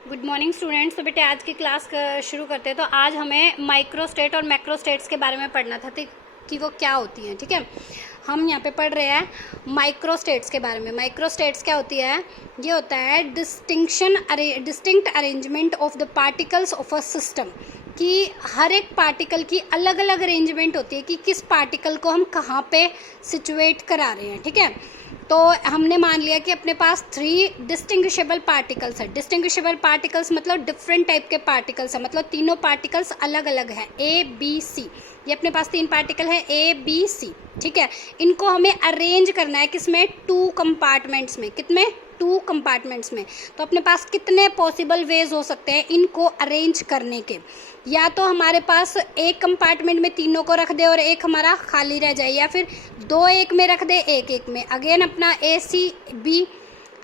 Good morning students. तो बेटे आज की क्लास शुरू करते हैं। तो आज हमें माइक्रोस्टेट और मैक्रोस्टेट्स के बारे में पढ़ना था कि वो क्या होती हैं। ठीक है, हम यहाँ पे पढ़ रहे हैं माइक्रोस्टेट्स के बारे में। माइक्रोस्टेट्स क्या होती है? ये होता है distinct arrangement of the particles of a system, कि हर एक पार्टिकल की अलग अलग अरेंजमेंट होती है कि किस पार्टिकल को हम कहाँ पे सिचुएट करा रहे हैं। ठीक है, तो हमने मान लिया कि अपने पास 3 डिस्टिंग्विशेबल पार्टिकल्स है। डिस्टिंग्विशेबल पार्टिकल्स मतलब डिफरेंट टाइप के पार्टिकल्स है, मतलब तीनों पार्टिकल्स अलग अलग हैं, ए बी सी। ये अपने पास 3 पार्टिकल है ए बी सी। ठीक है, इनको हमें अरेंज करना है किसमें? 2 कंपार्टमेंट्स में। कितने? 2 कंपार्टमेंट्स में। तो अपने पास कितने पॉसिबल वेज हो सकते हैं इनको अरेंज करने के? या तो हमारे पास एक कंपार्टमेंट में तीनों को रख दे और एक हमारा खाली रह जाए, या फिर 2 एक में रख दे, एक में। अगेन अपना ए सी बी,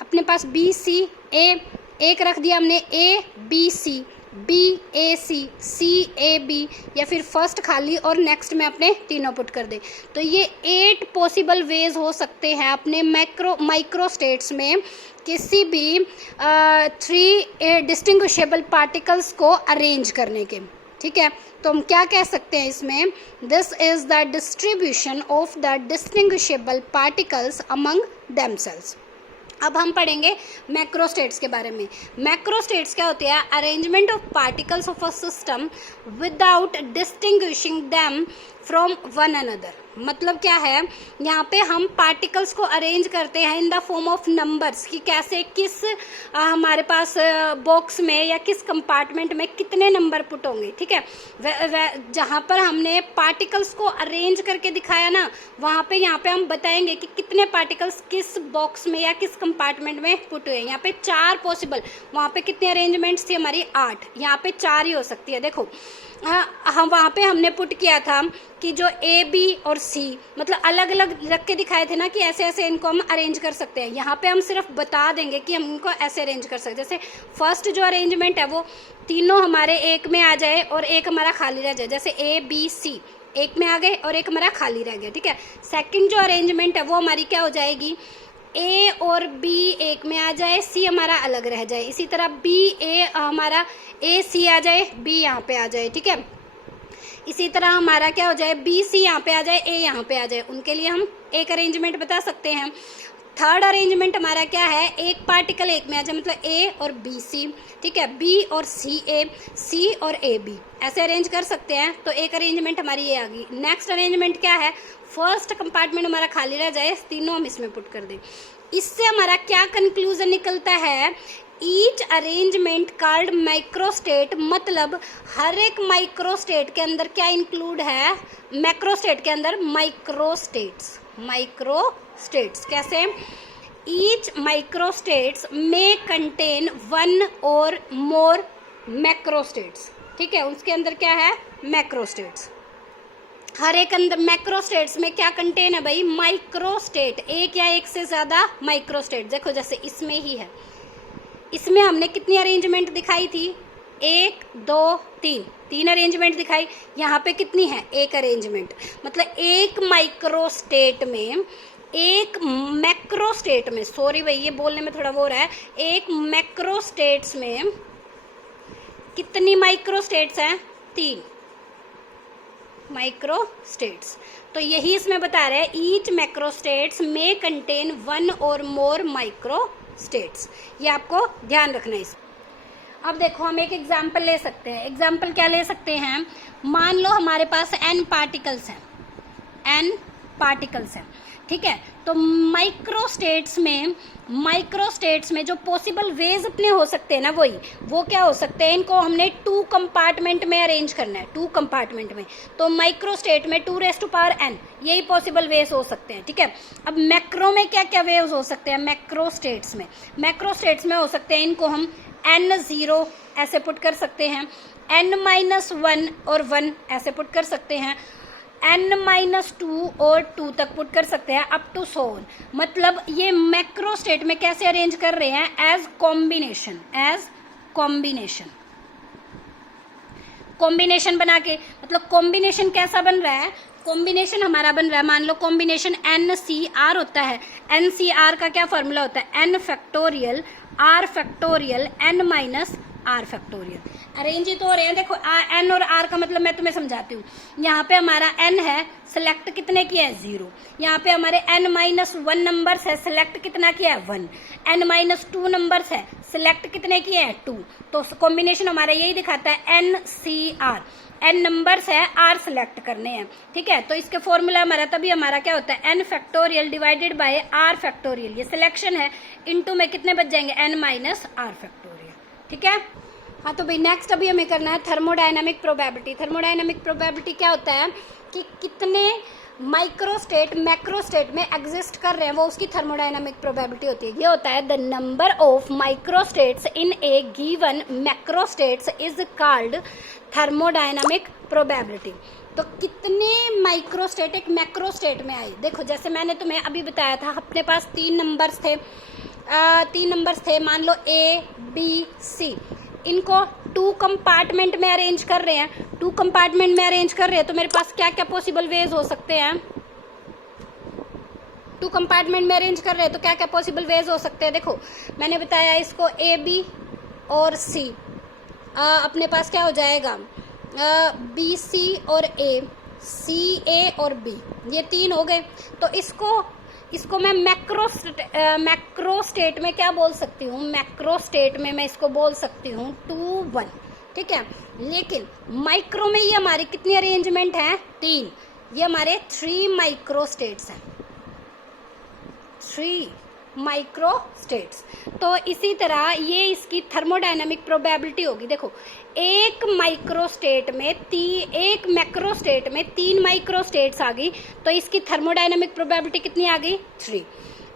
अपने पास बी सी ए, एक रख दिया हमने A B C, B A C, C A B, या फिर फर्स्ट खाली और नेक्स्ट में अपने तीनों पुट कर दे। तो ये 8 पॉसिबल वेज हो सकते हैं अपने माइक्रोस्टेट्स में किसी भी 3 डिस्टिंग्विशेबल पार्टिकल्स को अरेंज करने के। ठीक है, तो हम क्या कह सकते हैं इसमें? This is the distribution of the distinguishable particles among themselves. अब हम पढ़ेंगे मैक्रोस्टेट्स के बारे में। मैक्रोस्टेट्स क्या होते हैं? Arrangement of particles of a system without distinguishing them from one another. मतलब क्या है? यहाँ पे हम पार्टिकल्स को अरेंज करते हैं in the form of numbers, कि कैसे किस हमारे पास बॉक्स में या किस कंपार्टमेंट में कितने नंबर पुट होंगे। ठीक है, जहाँ पर हमने पार्टिकल्स को अरेंज करके दिखाया ना, वहाँ पे यहाँ पे हम बताएंगे कि कितने पार्टिकल्स किस बॉक्स में या किस कंपार्टमेंट में पुट हुए। यहाँ पे 4 पॉसिबल, वहाँ पे कितने अरेंजमेंट्स थी हमारी? 8। यहाँ पे 4 ही हो सकती है। देखो हम वहाँ पे हमने पुट किया था कि जो ए बी और सी मतलब अलग अलग रख के दिखाए थे ना कि ऐसे ऐसे इनको हम अरेंज कर सकते हैं। यहाँ पे हम सिर्फ बता देंगे कि हम इनको ऐसे अरेंज कर सकते हैं। जैसे फर्स्ट जो अरेंजमेंट है वो तीनों हमारे एक में आ जाए और एक हमारा खाली रह जाए। जैसे ए बी सी एक में आ गए और एक हमारा खाली रह गया। ठीक है, सेकेंड जो अरेंजमेंट है वो हमारी क्या हो जाएगी? ए और बी एक में आ जाए, सी हमारा अलग रह जाए। इसी तरह बी ए हमारा ए सी आ जाए, बी यहाँ पे आ जाए। ठीक है, इसी तरह हमारा क्या हो जाए? बी सी यहाँ पे आ जाए, ए यहाँ पे आ जाए। उनके लिए हम एक अरेंजमेंट बता सकते हैं। थर्ड अरेंजमेंट हमारा क्या है? एक पार्टिकल एक में आ जाए, मतलब ए और बी सी। ठीक है, बी और सी ए, सी और ए बी, ऐसे अरेंज कर सकते हैं। तो एक अरेंजमेंट हमारी ये आ गई। नेक्स्ट अरेंजमेंट क्या है? फर्स्ट कंपार्टमेंट हमारा खाली रह जाए, तीनों हम इसमें पुट कर दें। इससे हमारा क्या कंक्लूजन निकलता है? ईच अरेंजमेंट कॉल्ड माइक्रोस्टेट, मतलब हर एक माइक्रोस्टेट के अंदर क्या इंक्लूड है? मैक्रोस्टेट के अंदर माइक्रोस्टेट्स। माइक्रोस्टेट्स कैसे? ईच माइक्रोस्टेट्स में कंटेन 1 और मोर मैक्रोस्टेट्स। ठीक है, उसके अंदर क्या है? मैक्रोस्टेट्स। हर एक अंदर मैक्रोस्टेट्स में क्या कंटेन है भाई? माइक्रोस्टेट, एक या एक से ज्यादा माइक्रोस्टेट। देखो जैसे इसमें ही है, इसमें हमने कितनी अरेंजमेंट दिखाई थी? 1 2 3 अरेंजमेंट दिखाई। यहाँ पे कितनी है? एक अरेंजमेंट। मतलब एक माइक्रोस्टेट में, एक मैक्रोस्टेट में, सॉरी भाई ये बोलने में थोड़ा वो हो रहा है, एक मैक्रोस्टेट्स में कितनी माइक्रोस्टेट्स हैं? 3 माइक्रोस्टेट्स। तो यही इसमें बता रहे हैं, ईच मैक्रोस्टेट्स में कंटेन 1 और मोर माइक्रोस्टेट्स। ये आपको ध्यान रखना है इस। अब देखो हम एक एग्जाम्पल ले सकते हैं। एग्जाम्पल क्या ले सकते हैं? मान लो हमारे पास n पार्टिकल्स हैं, n पार्टिकल्स हैं। ठीक है, तो माइक्रोस्टेट्स में जो पॉसिबल वेज अपने हो सकते हैं ना, वो क्या हो सकते हैं? इनको हमने 2 कंपार्टमेंट में अरेंज करना है, 2 कंपार्टमेंट में। तो माइक्रोस्टेट में 2n, यही पॉसिबल वेज हो सकते हैं। ठीक है, अब मैक्रो में क्या क्या वेज हो सकते हैं? मैक्रोस्टेट्स में हो सकते हैं, इनको हम n0 ऐसे पुट कर सकते हैं, n-1 और 1 ऐसे पुट कर सकते हैं, n-2 और 2 तक पुट कर सकते हैं, अप टू सो ऑन। मतलब ये मैक्रोस्टेट में कैसे अरेंज कर रहे हैं? एज कॉम्बिनेशन बना के। मतलब कॉम्बिनेशन कैसा बन रहा है? कॉम्बिनेशन हमारा बन रहा है, मान लो कॉम्बिनेशन NCR होता है। NCR का क्या फॉर्मूला होता है? n factorial R factorial n-1 R factorial. Arrange ही तो हो रहे हैं, देखो एन और आर का मतलब मैं तुम्हें समझाती हूँ। यहाँ पे हमारा एन है, सिलेक्ट कितने किया है 0। यहाँ पे हमारे n-1 नंबर्स है, सिलेक्ट कितना किया है 1। n-2 नंबर्स है, सिलेक्ट कितने किए हैं 2। तो कॉम्बिनेशन हमारा यही दिखाता है NCR। n नंबर्स है, r सिलेक्ट करने हैं, ठीक है। तो इसके फॉर्मूला हमारा तभी हमारा क्या होता है n factorial divided by r factorial. ये सिलेक्शन है, इनटू में कितने बच जाएंगे n माइनस r फैक्टोरियल, ठीक है। हाँ तो भाई नेक्स्ट अभी हमें करना है थर्मोडायनामिक प्रोबेबिलिटी। थर्मोडायनामिक प्रोबेबिलिटी क्या होता है कि कितने माइक्रोस्टेट मैक्रोस्टेट में एग्जिस्ट कर रहे हैं, वो उसकी थर्मोडायनामिक प्रोबेबिलिटी होती है। ये होता है the number of microstates in a given macrostates is called thermodynamic probability. तो कितने माइक्रोस्टेट एक मैक्रोस्टेट में आए, देखो जैसे मैंने तुम्हें अभी बताया था, अपने पास 3 नंबर्स थे, मान लो A B C। इनको 2 कंपार्टमेंट में अरेंज कर रहे हैं, 2 कंपार्टमेंट में अरेंज कर रहे हैं, तो मेरे पास क्या क्या पॉसिबल वेज हो सकते हैं। 2 कंपार्टमेंट में अरेंज कर रहे हैं तो क्या क्या पॉसिबल वेज हो सकते हैं। देखो मैंने बताया इसको A B और C, अपने पास क्या हो जाएगा B C और A, C A और B, ये 3 हो गए। तो इसको मैं मैक्रो स्टेट में क्या बोल सकती हूँ, मैक्रो स्टेट में मैं इसको बोल सकती हूँ 2 1, ठीक है। लेकिन माइक्रो में ये हमारी कितनी अरेंजमेंट है 3, ये हमारे 3 माइक्रो स्टेट्स हैं, 3 माइक्रो स्टेट्स। तो इसी तरह ये इसकी थर्मोडायनामिक प्रोबेबिलिटी होगी। देखो एक मैक्रो स्टेट में 3 माइक्रो स्टेट्स आ गई, तो इसकी थर्मोडायनामिक प्रोबेबिलिटी कितनी आ गई 3।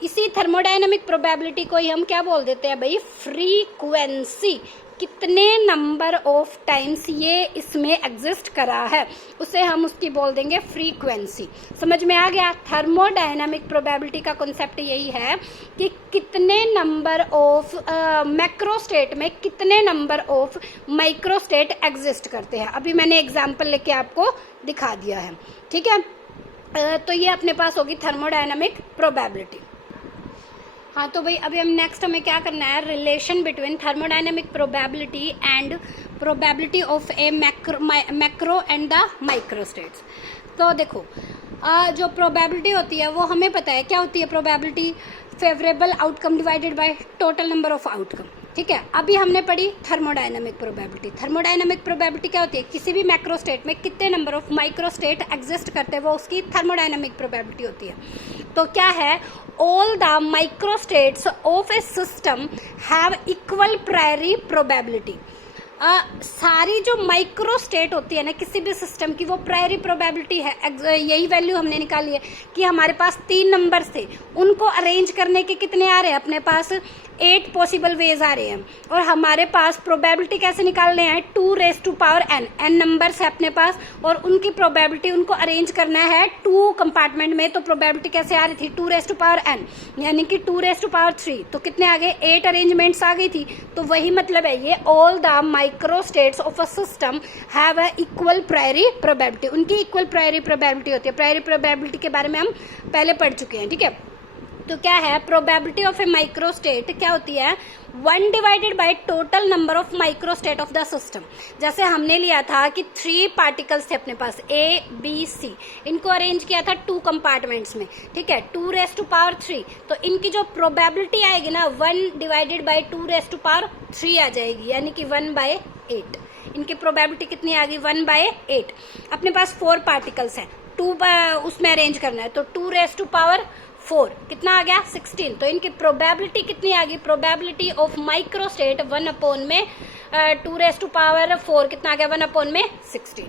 इसी थर्मोडायनामिक प्रोबेबिलिटी को ही हम क्या बोल देते हैं भाई, फ्रीक्वेंसी। कितने नंबर ऑफ टाइम्स ये इसमें एग्जिस्ट करा है, उसे हम उसकी बोल देंगे फ्रीक्वेंसी। समझ में आ गया। थर्मोडायनामिक प्रोबेबिलिटी का कॉन्सेप्ट यही है कि कितने नंबर ऑफ मैक्रोस्टेट में कितने नंबर ऑफ माइक्रोस्टेट एग्जिस्ट करते हैं। अभी मैंने एग्जांपल लेके आपको दिखा दिया है, ठीक है। तो ये अपने पास होगी थर्मोडायनामिक प्रोबेबिलिटी। हाँ तो भाई अभी हमें क्या करना है, relation between thermodynamic probability and probability of A macro and the microstates. तो देखो जो प्रोबेबिलिटी होती है वो हमें पता है क्या होती है। Probability favourable outcome divided by total number of outcome, ठीक है। अभी हमने पढ़ी थर्मोडायनामिक प्रोबेबिलिटी। थर्मोडायनामिक प्रोबेबिलिटी क्या होती है, किसी भी मैक्रोस्टेट में कितने नंबर ऑफ माइक्रोस्टेट एग्जिस्ट करते हैं, वो उसकी थर्मोडायनामिक प्रोबेबिलिटी होती है। तो क्या है, all the microstates of a system have equal priori probability। सारी जो माइक्रो स्टेट होती है ना किसी भी सिस्टम की, वो प्रायरी प्रोबेबिलिटी है। यही वैल्यू हमने निकाली है कि हमारे पास 3 नंबर्स थे, उनको अरेंज करने के कितने आ रहे हैं, अपने पास 8 पॉसिबल वेज आ रहे हैं। और हमारे पास प्रोबेबिलिटी कैसे निकालने हैं, 2n। n नंबर्स है अपने पास और उनकी प्रोबेबिलिटी उनको अरेंज करना है 2 कंपार्टमेंट में। तो प्रोबेबिलिटी कैसे आ रही थी, 2n यानी कि 2^3। तो कितने आ गए, 8 अरेंजमेंट्स आ गई थी। तो वही मतलब है ये, all the microstates of a system have a equal priori probability. उनकी इक्वल प्रायरी प्रोबेबिलिटी होती है। प्रायरी प्रोबेबिलिटी के बारे में हम पहले पढ़ चुके हैं, ठीक है। तो क्या है, प्रोबेबिलिटी ऑफ ए माइक्रोस्टेट क्या होती है, 1 divided by total number of microstate of the system. जैसे हमने लिया था कि 3 पार्टिकल्स थे अपने पास A B C, इनको अरेंज किया था 2 कंपार्टमेंट्स में, ठीक है, 2^3। तो इनकी जो प्रोबेबिलिटी आएगी ना 1 डिवाइडेड बाय 2^3 आ जाएगी, यानी कि 1/8। इनकी प्रोबेबिलिटी कितनी आ गई, 1/8। अपने पास 4 पार्टिकल्स हैं, 2 उसमें अरेंज करना है, तो 2^4 कितना आ गया 16। तो इनकी प्रोबेबिलिटी कितनी आ गई, प्रोबेबिलिटी ऑफ माइक्रोस्टेट 1/2^4 कितना आ गया, 1/16,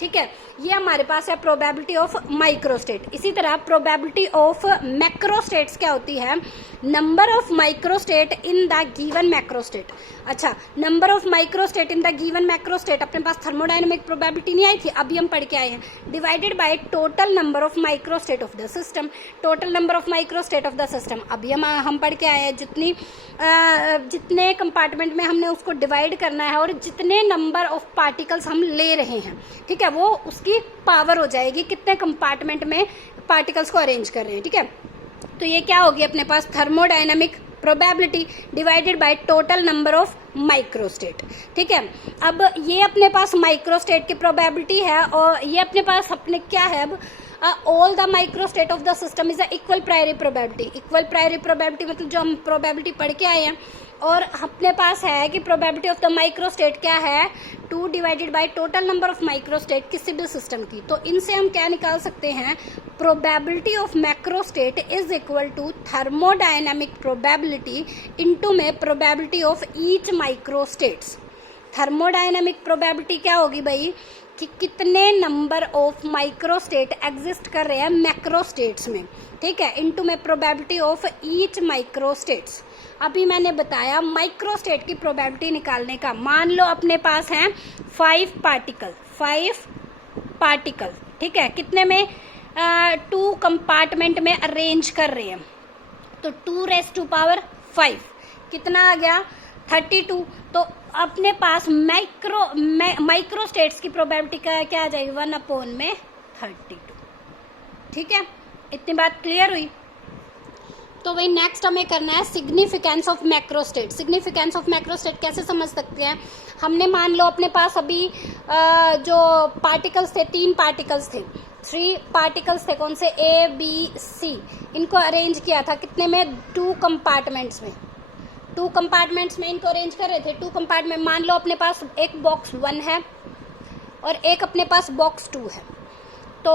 ठीक है। ये हमारे पास है प्रोबेबिलिटी ऑफ माइक्रोस्टेट। इसी तरह प्रोबेबिलिटी ऑफ मैक्रोस्टेट्स क्या होती है, number of microstate in the given macrostate. अच्छा, number of microstate in the given macrostate, अपने पास थर्मोडायनामिक प्रोबेबिलिटी नहीं आई थी, अभी हम पढ़ के आए हैं, divided by total number of microstate of the system. Total number of microstate of the system अभी हम पढ़ के आए हैं, जितने कंपार्टमेंट में हमने उसको डिवाइड करना है और जितने नंबर ऑफ पार्टिकल्स हम ले रहे हैं, ठीक है, वो उसकी पावर हो जाएगी कितने कंपार्टमेंट में पार्टिकल्स को अरेंज कर रहे हैं, ठीक है। तो ये क्या होगी अपने पास, thermodynamic probability divided by total number of microstate. ठीक है, अब ये अपने पास माइक्रोस्टेट की प्रोबेबिलिटी है और ये अपने पास अपने क्या है, अब all the microstate of the system is a equal प्रायोरी probability. Equal प्रायोरी probability मतलब जो हम प्रोबेबिलिटी पढ़ के आए हैं, और अपने पास है कि प्रोबेबिलिटी ऑफ द माइक्रोस्टेट क्या है, 2 divided by total number of microstate किसी भी सिस्टम की। तो इनसे हम क्या निकाल सकते हैं, probability of macrostate is equal to thermodynamic probability into में probability of each microstates. Thermodynamic probability क्या होगी भाई, कि कितने नंबर ऑफ माइक्रोस्टेट एग्जिस्ट कर रहे हैं मैक्रोस्टेट्स में। ठीक है, इनटू में प्रोबेबिलिटी ऑफ ईच माइक्रोस्टेट्स। अभी मैंने बताया माइक्रोस्टेट की प्रोबेबिलिटी निकालने का। मान लो अपने पास हैं 5 पार्टिकल, ठीक है, कितने में 2 कंपार्टमेंट में अरेंज कर रहे हैं, तो 2⁵ कितना आ गया, 32। तो अपने पास माइक्रोस्टेट्स की प्रोबेबिलिटी क्या आ जाएगी, 1/32। ठीक है, इतनी बात क्लियर हुई। तो वही नेक्स्ट हमें करना है significance of macrostate. Significance of macrostate कैसे समझ सकते हैं, हमने मान लो अपने पास अभी जो पार्टिकल्स थे, 3 पार्टिकल्स थे, 3 पार्टिकल्स थे, कौन से, ए बी सी, इनको अरेंज किया था कितने में, 2 कंपार्टमेंट्स में। 2 कंपार्टमेंट्स में इनको अरेंज कर रहे थे, 2 कंपार्टमेंट। मान लो अपने पास एक बॉक्स 1 है और एक अपने पास बॉक्स 2 है। तो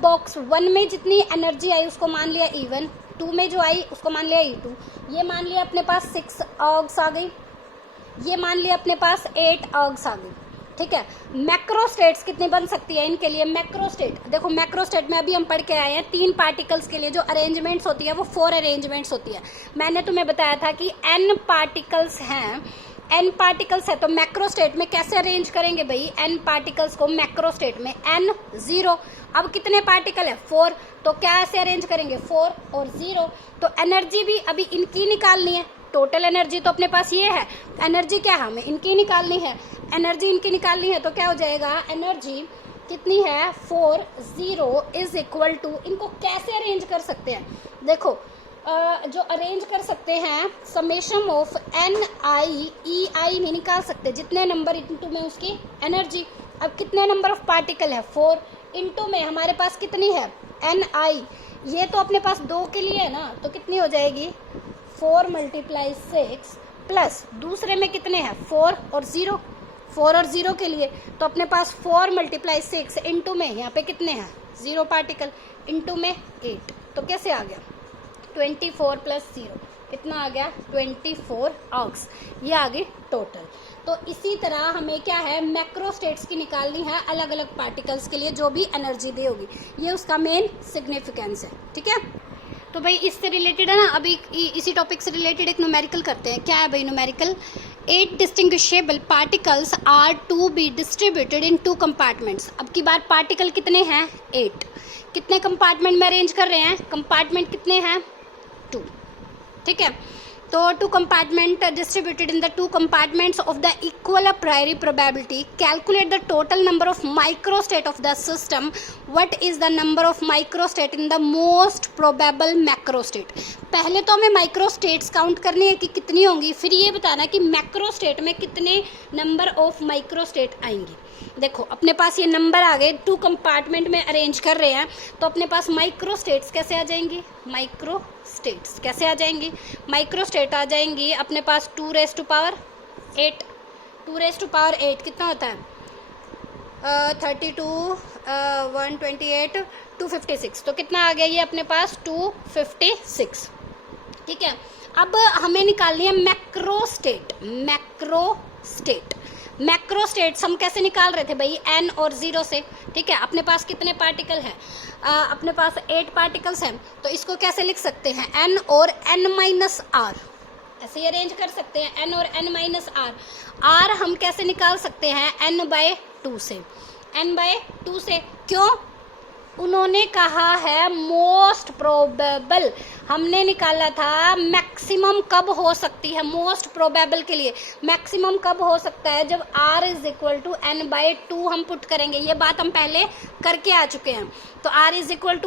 बॉक्स 1 में जितनी एनर्जी आई उसको मान लिया E1, 2 में जो आई उसको मान लिया E2। ये मान लिया अपने पास 6 अर्ग्स आ गई, ये मान लिया अपने पास 8 अर्ग्स आ गई। ठीक है, मैक्रोस्टेट्स कितनी बन सकती है इनके लिए, मैक्रोस्टेट देखो, मैक्रोस्टेट में अभी हम पढ़ के आए हैं 3 पार्टिकल्स के लिए जो अरेंजमेंट्स होती है वो 4 अरेंजमेंट्स होती है। मैंने तुम्हें बताया था कि n पार्टिकल्स हैं, n पार्टिकल्स है तो मैक्रोस्टेट में कैसे अरेंज करेंगे भाई, n पार्टिकल्स को मैक्रोस्टेट में, n 0। अब कितने पार्टिकल है, 4, तो क्या ऐसे अरेंज करेंगे, 4 और 0। तो एनर्जी भी अभी इनकी निकालनी है, टोटल एनर्जी तो अपने पास ये है, एनर्जी क्या हमें इनकी निकालनी है, एनर्जी इनकी निकालनी है। तो क्या हो जाएगा, एनर्जी कितनी है, 4 0 इज इक्वल टू, इनको कैसे अरेंज कर सकते हैं, देखो जो अरेंज कर सकते हैं, समेशन ऑफ NI EI नहीं निकाल सकते, जितने नंबर इनटू में उसकी एनर्जी। अब कितने नंबर ऑफ पार्टिकल है, 4, इनटू में हमारे पास कितनी है, NI, ये तो अपने पास 2 के लिए है ना, तो कितनी हो जाएगी, 4 × 6 प्लस दूसरे में कितने हैं, 4 और 0, 4 और 0 के लिए, तो अपने पास 4 × 6 इनटू में यहाँ पे कितने हैं, 0 पार्टिकल, इनटू में 8, तो कैसे आ गया, 24 + 0 कितना आ गया, 24 अर्ग्स, ये आ गई टोटल। तो इसी तरह हमें क्या है, मैक्रोस्टेट्स की निकालनी है अलग अलग पार्टिकल्स के लिए जो भी एनर्जी दे होगी, ये उसका मेन सिग्निफिकेंस है। ठीक है, तो भाई इससे रिलेटेड है ना, अभी इसी टॉपिक से रिलेटेड एक न्यूमेरिकल करते हैं। क्या है भाई numerical, 8 distinguishable particles are to be distributed in 2 compartments. अब की बार पार्टिकल कितने हैं, 8, कितने कंपार्टमेंट में अरेंज कर रहे हैं, कंपार्टमेंट कितने हैं, 2। ठीक है, तो 2 compartment distributed in the 2 compartments of the equal priori probability. Calculate the total number of microstate of the system. What is the number of microstate in the most probable macrostate? पहले तो हमें microstates count करनी है कि कितनी होंगी, फिर ये बताना कि मैक्रोस्टेट में कितने नंबर ऑफ माइक्रोस्टेट आएंगी। देखो अपने पास ये नंबर आ गए, 2 कंपार्टमेंट में अरेंज कर रहे हैं, तो अपने पास माइक्रोस्टेट्स कैसे आ जाएंगी, माइक्रोस्टेट्स कैसे आ जाएंगी, माइक्रोस्टेट आ जाएंगी अपने पास 2⁸8, 2⁸8 कितना होता है, 32, 128, 256, तो कितना आ गया ये अपने पास 256। ठीक है, अब हमें निकालनी है मैक्रोस्टेट। मैक्रोस्टेट्स हम कैसे निकाल रहे थे भाई, n और 0 से। ठीक है, अपने पास कितने पार्टिकल हैं, अपने पास 8 पार्टिकल्स हैं, तो इसको कैसे लिख सकते हैं, n और n-r, ऐसे ही अरेंज कर सकते हैं, n और n-r। r हम कैसे निकाल सकते हैं, n/2 से, n/2 से, क्यों, उन्होंने कहा है मोस्ट प्रोबेबल, हमने निकाला था मैक्सिमम कब हो सकती है, मोस्ट प्रोबेबल के लिए मैक्सिमम कब हो सकता है, जब r = n/2 हम पुट करेंगे। ये बात हम पहले करके आ चुके हैं। तो r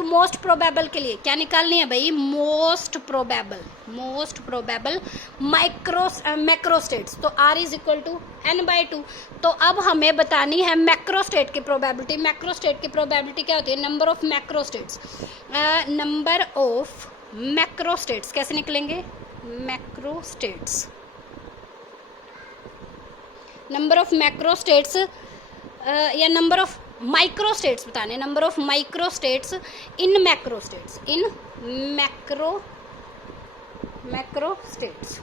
= मोस्ट प्रोबेबल के लिए क्या निकालनी है भाई, most probable. Most probable macrostates. तो R is equal to n/2। तो अब हमें बतानी है मैक्रोस्टेट की प्रोबेबिलिटी। मैक्रोस्टेट की प्रोबेबिलिटी क्या होती है? Number of macrostates. Number of macrostates कैसे निकलेंगे? मैक्रोस्टेट्स, नंबर ऑफ मैक्रोस्टेट्स या नंबर ऑफ माइक्रोस्टेट्स बताने, number of microstates in macrostates, in macrostates,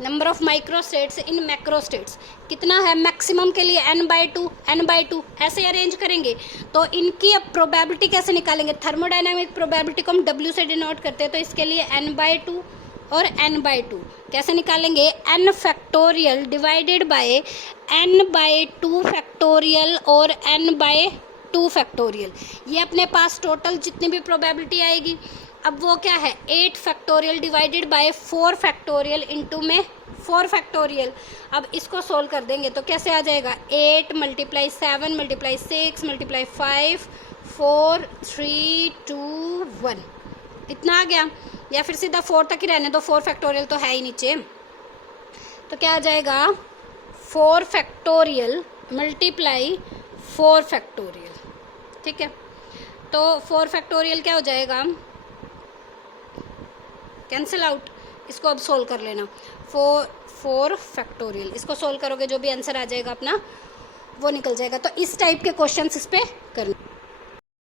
number of microstates in macrostates कितना है? मैक्सिमम के लिए n/2 ऐसे अरेंज करेंगे। तो इनकी अब प्रोबेबिलिटी कैसे निकालेंगे? थर्मोडायनामिक प्रोबेबिलिटी को हम W से डिनोट करते हैं, तो इसके लिए n/2 और n/2 कैसे निकालेंगे? n factorial divided by n/2 factorial और n/2 फैक्टोरियल। ये अपने पास टोटल जितनी भी प्रोबेबिलिटी आएगी, अब वो क्या है? 8 factorial divided by 4 factorial into में 4 फैक्टोरियल। अब इसको सोल्व कर देंगे तो कैसे आ जाएगा? 8 × 7 × 6 × 5 4 3 2 1 इतना आ गया। या फिर सीधा 4 तक ही रहने दो, 4 फैक्टोरियल तो है ही नीचे। तो क्या आ जाएगा? 4 फैक्टोरियल मल्टीप्लाई 4 फैक्टोरियल। ठीक है, तो 4 फैक्टोरियल क्या हो जाएगा? Cancel out. इसको अब सोल्व कर लेना। 4 फैक्टोरियल, इसको सोल्व करोगे जो भी आंसर आ जाएगा अपना वो निकल जाएगा। तो इस टाइप के क्वेश्चंस इस पे करना।